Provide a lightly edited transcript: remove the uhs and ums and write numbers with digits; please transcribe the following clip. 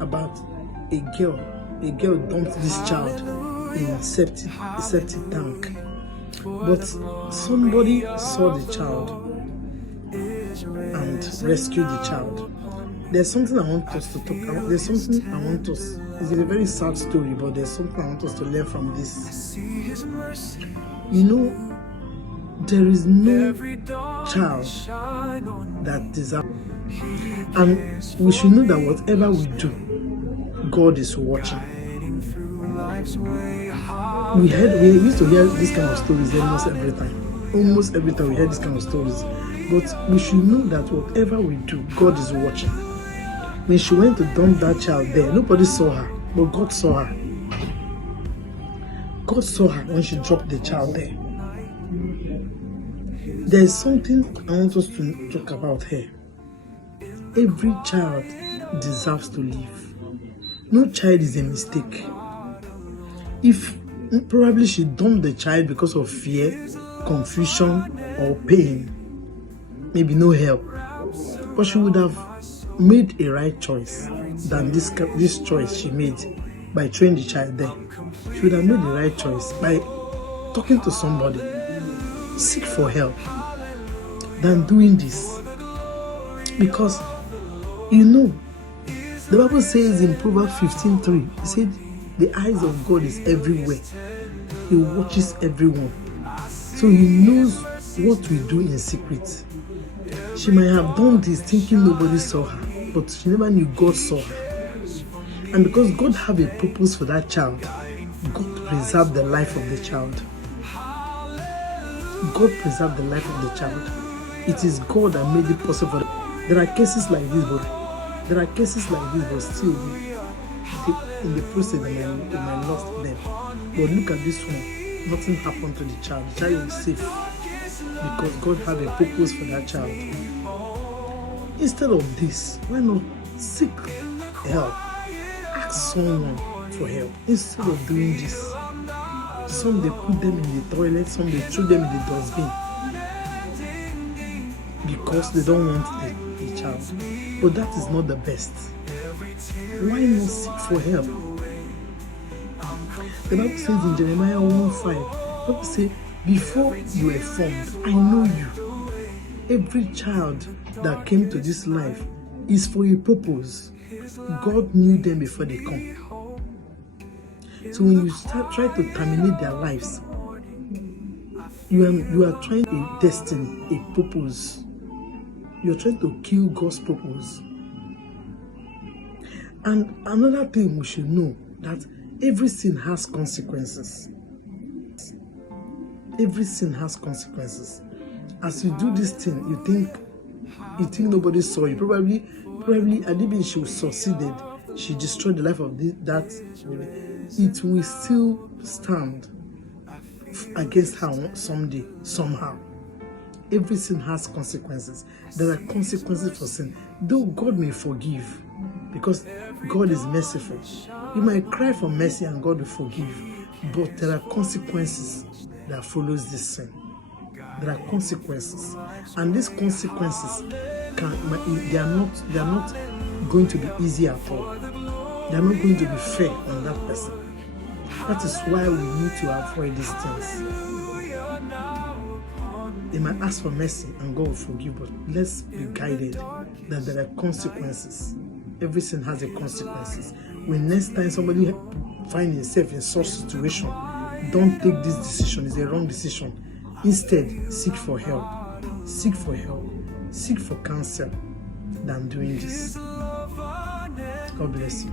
about a girl. A girl dumped this child in a septic tank. But somebody saw the child and rescued the child. There's something I want us to talk about. There's something I want us. It's a very sad story, but there's something I want us to learn from this. You know, there is no child that deserves, and we should know that whatever we do, God is watching. We used to hear this kind of stories almost every time. Almost every time we hear this kind of stories. But we should know that whatever we do, God is watching. When she went to dump that child there, nobody saw her, but God saw her. God saw her when she dropped the child there. There is something I want us to talk about here. Every child deserves to live. No child is a mistake. If probably she dumped the child because of fear, confusion, or pain, maybe no help, but she would have made a right choice than this choice she made by throwing the child there. She would have made the right choice by talking to somebody, seek for help, than doing this. Because you know, the Bible says in Proverbs 15:3, it said the eyes of God is everywhere. He watches everyone. So he knows what we do in secret. She might have done this thinking nobody saw her, but she never knew God saw her. And because God have a purpose for that child, God preserved the life of the child. God preserved the life of the child. It is God that made it possible. There are cases like this, but still in the process they might lost them. But look at this one. Nothing happened to the child. The child is safe because God had a purpose for that child. Instead of this, why not seek help? Ask someone for help instead of doing this. Some they put them in the toilet, some they throw them in the dustbin because they don't want the child. But that is not the best. Why not seek for help? The Bible says in Jeremiah 1:5, the Bible says, before you were formed, I know you. Every child that came to this life is for a purpose. God knew them before they come. So when you try to terminate their lives, you are trying a destiny, a purpose. You are trying to kill God's purpose. And another thing we should know, that every sin has consequences. Every sin has consequences. As you do this thing, you think nobody saw you. Probably, Adibin, she succeeded. She destroyed the life of that. It will still stand against her someday, somehow. Every sin has consequences. There are consequences for sin. Though God may forgive, because God is merciful. You might cry for mercy and God will forgive, but there are consequences that follows this sin. There are consequences, and these consequences they are not going to be easy at all. They are not going to be fair on that person. That is why we need to avoid these things. They might ask for mercy and God will forgive, but let's be guided that there are consequences. Every sin has a consequences. When next time somebody finds himself in such situation, don't take this decision. It's a wrong decision. Instead, seek for help. Seek for help. Seek for counsel than doing this. God bless you.